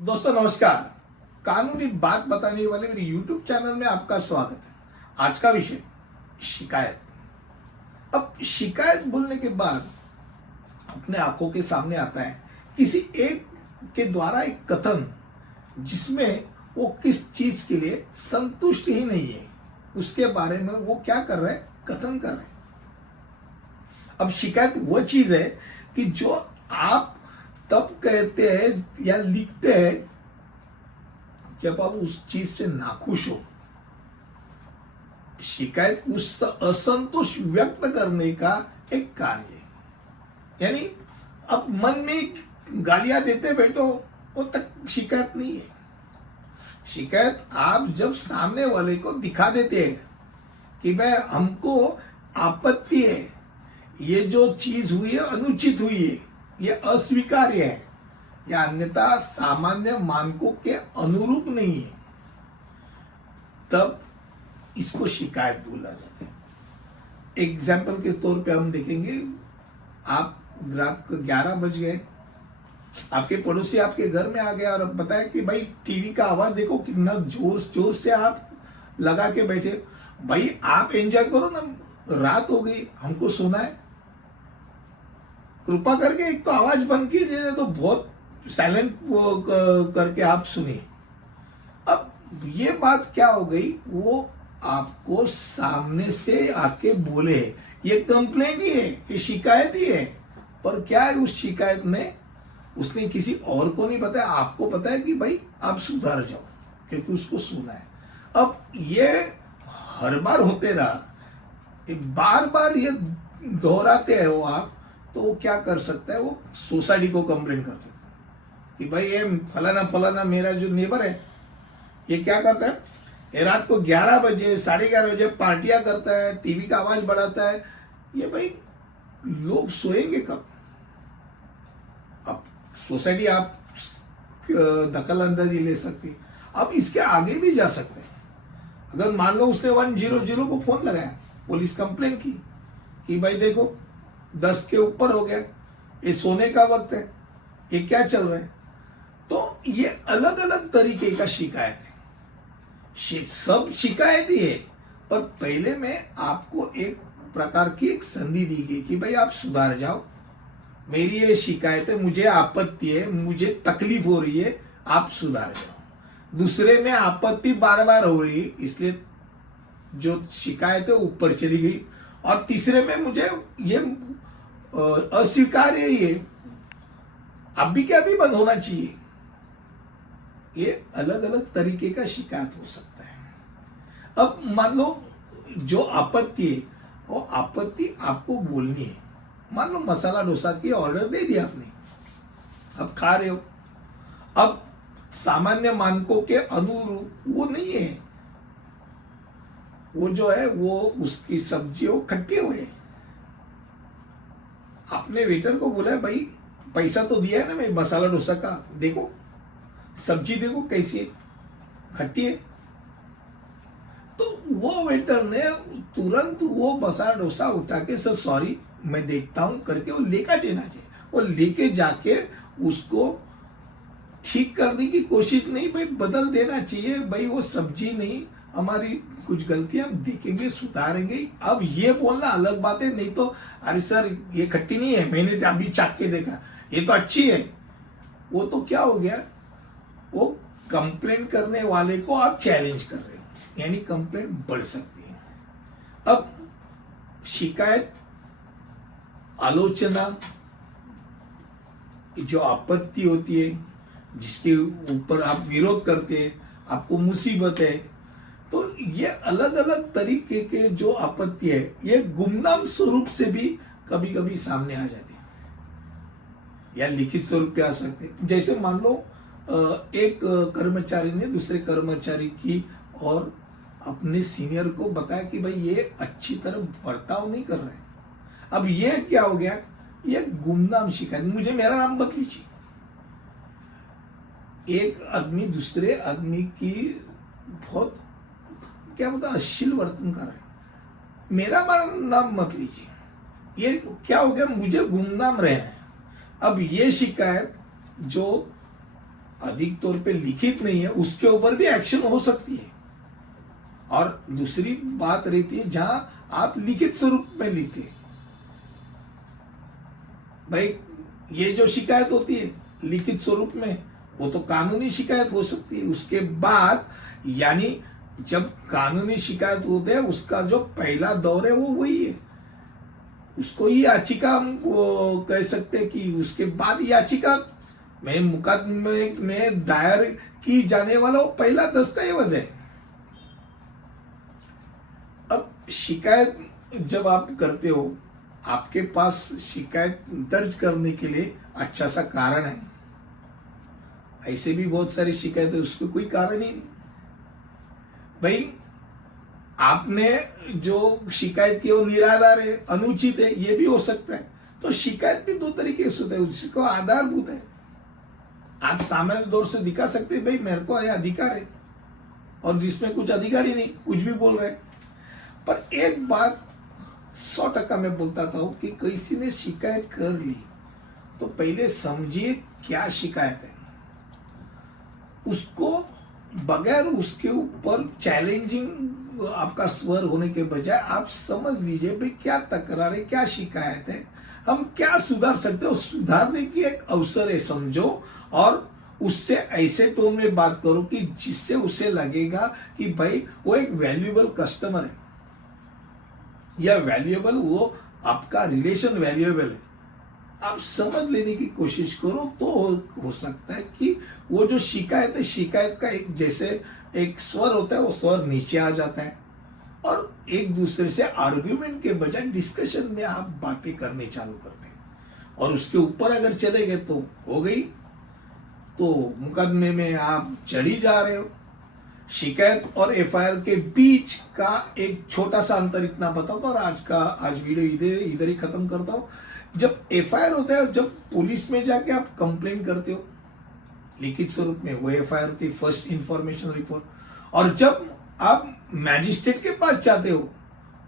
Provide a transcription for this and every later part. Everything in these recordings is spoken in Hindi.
दोस्तों नमस्कार। कानूनी बात बताने वाले मेरे YouTube चैनल में आपका स्वागत है। आज का विषय शिकायत। अब शिकायत बोलने के बाद अपने आंखों के सामने आता है किसी एक के द्वारा एक कथन जिसमें वो किस चीज के लिए संतुष्ट ही नहीं है, उसके बारे में वो क्या कर रहे हैं, कथन कर रहे हैं। अब शिकायत वो चीज है कि जो आप तब कहते हैं या लिखते हैं जब आप उस चीज से नाखुश हो। शिकायत उस असंतोष व्यक्त करने का एक कार्य है। यानी अब मन में गालियां देते बैठो, वो तक शिकायत नहीं है। शिकायत आप जब सामने वाले को दिखा देते हैं कि भाई हमको आपत्ति है, ये जो चीज हुई है अनुचित हुई है, ये अस्वीकार्य है या अन्यथा सामान्य मानकों के अनुरूप नहीं है, तब इसको शिकायत बोला जाता है। एग्जाम्पल के तौर पे हम देखेंगे, आप रात को 11 बज गए, आपके पड़ोसी आपके घर में आ गया और बताया कि भाई टीवी का आवाज देखो कितना जोर जोर से आप लगा के बैठे। भाई आप एंजॉय करो ना, रात हो गई, हमको सोना है, कृपा करके एक तो आवाज बंद कीजिए, तो बहुत साइलेंट करके आप सुनिए। अब ये बात क्या हो गई, वो आपको सामने से आके बोले, ये कंप्लेंट ही है, ये शिकायत ही है। पर क्या है, उस शिकायत में उसने किसी और को नहीं बताया, आपको पता है कि भाई आप सुधर जाओ, क्योंकि उसको सुना है। अब ये हर बार होते रहा, बार बार ये दोहराते हैं वो आप, तो वो क्या कर सकता है, वो सोसाइटी को कंप्लेन कर सकता है कि भाई ये फलाना फलाना मेरा जो नेबर है, ये क्या करता है, ये रात को 11 बजे 11:30 बजे पार्टियां करता है, टीवी का आवाज बढ़ाता है। ये भाई लोग सोएंगे कब? अब सोसाइटी आप दखल अंदाजी ले सकती। अब इसके आगे भी जा सकते हैं। अगर मान लो उसने 100 को फोन लगाया, पुलिस कंप्लेन की कि भाई देखो 10 के ऊपर हो गया, ये सोने का वक्त है, ये क्या चल रहा है, तो ये अलग अलग तरीके का शिकायत है। सब शिकायत ही है, पर पहले में आपको एक प्रकार की एक संधि दी गई कि भाई आप सुधार जाओ, मेरी ये शिकायत है, मुझे आपत्ति है, मुझे तकलीफ हो रही है, आप सुधार जाओ। दूसरे में आपत्ति बार बार हो रही है, इसलिए जो शिकायत है ऊपर चली गई। और तीसरे में मुझे ये अस्वीकार्य है, अभी क्या भी बंद होना चाहिए। ये अलग अलग तरीके का शिकायत हो सकता है। अब मान लो जो आपत्ति है, वो आपत्ति आपको बोलनी है। मान लो मसाला डोसा की ऑर्डर दे दिया आपने, अब खा रहे हो, अब सामान्य मानकों के अनुरूप वो नहीं है, वो जो है वो उसकी सब्जी वो खट्टी हुई। आपने वेटर को बोला भाई पैसा तो दिया है ना, मैं मसाला डोसा का, देखो सब्जी देखो कैसी है, खट्टी है। तो वो वेटर ने तुरंत वो मसाला डोसा उठा के, सर सॉरी मैं देखता हूं करके वो लेकर जाना चाहिए। वो लेके जाके उसको ठीक करने की कोशिश नहीं, भाई बदल देना चाहिए, भाई वो सब्जी नहीं, हमारी कुछ गलतियां हम देखेंगे, सुधारेंगे। अब ये बोलना अलग बात है, नहीं तो अरे सर ये खट्टी नहीं है, मैंने अभी चाक के देखा, ये तो अच्छी है। वो तो क्या हो गया, वो कंप्लेन करने वाले को आप चैलेंज कर रहे हो, यानी कंप्लेन बढ़ सकती है। अब शिकायत, आलोचना, जो आपत्ति होती है, जिसके ऊपर आप विरोध करते हैं, आपको मुसीबत है, तो ये अलग अलग तरीके के जो आपत्ति है, ये गुमनाम स्वरूप से भी कभी कभी सामने आ जाती है या लिखित स्वरूप पे आ सकते हैं। जैसे मान लो एक कर्मचारी ने दूसरे कर्मचारी की और अपने सीनियर को बताया कि भाई ये अच्छी तरह बर्ताव नहीं कर रहे हैं। अब ये क्या हो गया, ये गुमनाम शिकायत, मुझे मेरा नाम मत लीजिए। एक आदमी दूसरे आदमी की बहुत क्या बोलता अश्लील वर्तन कर रहा है, मेरा नाम मत लीजिए। ये क्या हो गया, मुझे गुमनाम रहना है। अब ये शिकायत जो अधिक तौर पे लिखित नहीं है उसके ऊपर भी एक्शन हो सकती है। और दूसरी बात रहती है जहां आप लिखित स्वरूप में लिखते हैं, भाई ये जो शिकायत होती है लिखित स्वरूप में वो तो कानूनी शिकायत हो सकती है। उसके बाद यानी जब कानूनी शिकायत होते है उसका जो पहला दौर है वो वही है, उसको ही याचिका हम वो कह सकते हैं कि उसके बाद याचिका में मुकदमे में दायर की जाने वाला वो पहला दस्तावेज है। अब शिकायत जब आप करते हो आपके पास शिकायत दर्ज करने के लिए अच्छा सा कारण है, ऐसे भी बहुत सारी शिकायत है उसको कोई कारण ही नहीं। भाई आपने जो शिकायत की वो निराधार है, अनुचित है, ये भी हो सकता है। तो शिकायत भी दो तरीके से होता है, उसको आधारभूत है। आप सामान्य तौर से दिखा सकते हैं भाई मेरे को यह अधिकार है, और जिसमें कुछ अधिकार ही नहीं, कुछ भी बोल रहे हैं। पर एक बात 100% मैं बोलता था कि किसी ने शिकायत कर ली तो पहले समझिए क्या शिकायत है, उसको बगैर उसके ऊपर चैलेंजिंग आपका स्वर होने के बजाय आप समझ लीजिए भाई क्या तकरार है, क्या शिकायत है, हम क्या सुधार सकते हो, सुधारने की एक अवसर है समझो। और उससे ऐसे टोन में बात करो कि जिससे उसे लगेगा कि भाई वो एक वैल्यूएबल कस्टमर है या वैल्यूएबल, वो आपका रिलेशन वैल्यूएबल है। आप समझ लेने की कोशिश करो तो हो सकता है कि वो जो शिकायत है, शिकायत का एक जैसे एक स्वर होता है वो स्वर नीचे आ जाता है और एक दूसरे से आर्ग्यूमेंट के बजाय डिस्कशन में आप बातें करने चालू करते हैं, और उसके ऊपर अगर चले गए तो हो गई, तो मुकदमे में आप चढ़ी जा रहे हो। शिकायत और एफआईआर के बीच का एक छोटा सा अंतर इतना बताऊंगा और आज वीडियो इधर ही खत्म करता हूं। जब एफआईआर होता है, जब पुलिस में जाके आप कंप्लेन करते हो लिखित स्वरूप में, वो एफआईआर की फर्स्ट इंफॉर्मेशन रिपोर्ट, और जब आप मैजिस्ट्रेट के पास जाते हो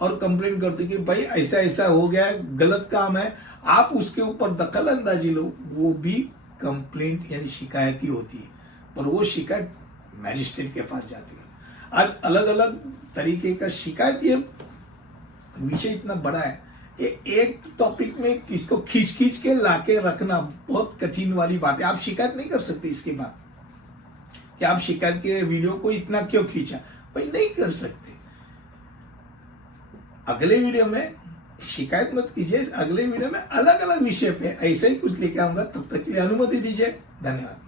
और कंप्लेन करते हो कि भाई ऐसा ऐसा हो गया है, गलत काम है, आप उसके ऊपर दखल अंदाजी लो, वो भी कंप्लेंट यानी शिकायत ही होती है, पर वो शिकायत मैजिस्ट्रेट के पास जाती है। आज अलग अलग तरीके का शिकायत, ये विषय इतना बड़ा है, ये एक टॉपिक में किसको खींच खींच के लाके रखना बहुत कठिन वाली बात है। आप शिकायत नहीं कर सकते इसके बाद कि आप शिकायत के वीडियो को इतना क्यों खींचा, भाई नहीं कर सकते। अगले वीडियो में शिकायत मत कीजिए, अगले वीडियो में अलग अलग विषय पे ऐसे ही कुछ लेके आऊंगा। तब तक के लिए अनुमति दीजिए, धन्यवाद।